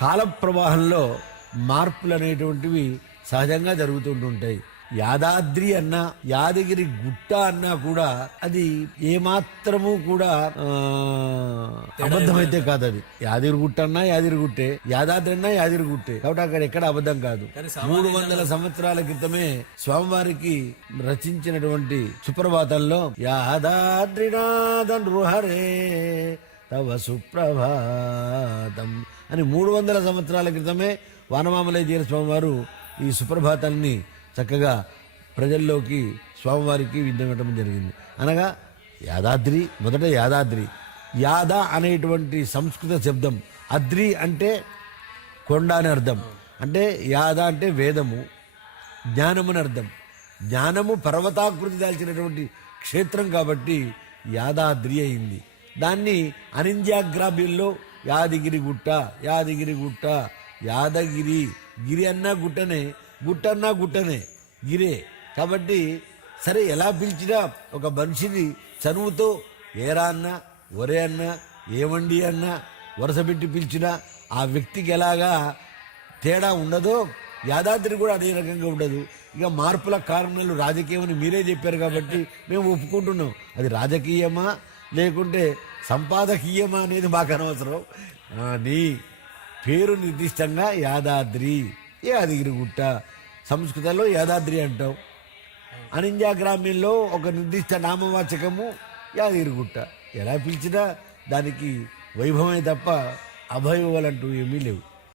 కాల ప్రవాహంలో మార్పులు అనేటువంటివి సహజంగా జరుగుతుంటుంటాయి. యాదాద్రి అన్నా యాదగిరి గుట్ట అన్నా కూడా అది ఏమాత్రము కూడా అబద్ధమైతే కాదు. అది యాదగిరి గుట్ట అన్నా యాదగిరి గుట్టే, యాదాద్రి అన్నా యాదగిరి గుట్టే. కాబట్టి అక్కడ ఎక్కడ అబద్ధం కాదు. 300 సంవత్సరాల క్రితమే స్వామివారికి రచించినటువంటి సుప్రభాతంలో యాదాద్రినాథన్ రుహరే తవ సుప్రభాతం అని 300 సంవత్సరాల క్రితమే వానమామలయ్య స్వామివారు ఈ సుప్రభాతాన్ని చక్కగా ప్రజల్లోకి స్వామివారికి విన్నవించడం జరిగింది. అనగా యాదాద్రి, మొదట యాదాద్రి, యాద అనేటువంటి సంస్కృత శబ్దం, అద్రి అంటే కొండ అని అర్థం. అంటే యాద అంటే వేదము, జ్ఞానము అని అర్థం. జ్ఞానము పర్వతాకృతి దాల్చినటువంటి క్షేత్రం కాబట్టి యాదాద్రి అయింది. దాన్ని అనింద్యాగ్రాబ్యంలో యాదగిరి గుట్ట, యాదగిరి గుట్ట, యాదగిరి, గిరి అన్నా గుట్టనే, గుట్ట అన్నా గుట్టనే, గిరే. కాబట్టి సరే ఎలా పిలిచినా ఒక మనిషిని చనువుతో ఏరా అన్నా, ఒరే అన్నా, ఏమండి అన్నా వరుస పెట్టి పిలిచినా ఆ వ్యక్తికి ఎలాగా తేడా ఉండదో యాదాద్రి కూడా అదే రకంగా ఉండదు. ఇక మార్పుల కారణాలు రాజకీయమని మీరే చెప్పారు కాబట్టి మేము ఒప్పుకుంటున్నాం. అది రాజకీయమా లేకుంటే సంపాదకీయమా అనేది మాకు అనవసరం. నీ పేరు నిర్దిష్టంగా యాదాద్రి, యాదగిరి గుట్ట, సంస్కృతంలో యాదాద్రి అంటాం. అనింజా గ్రామ్యంలో ఒక నిర్దిష్ట నామవాచకము యాదగిరి గుట్ట. ఎలా పిలిచినా దానికి వైభవమే తప్ప అభయవాలంటూ ఏమీ లేవు.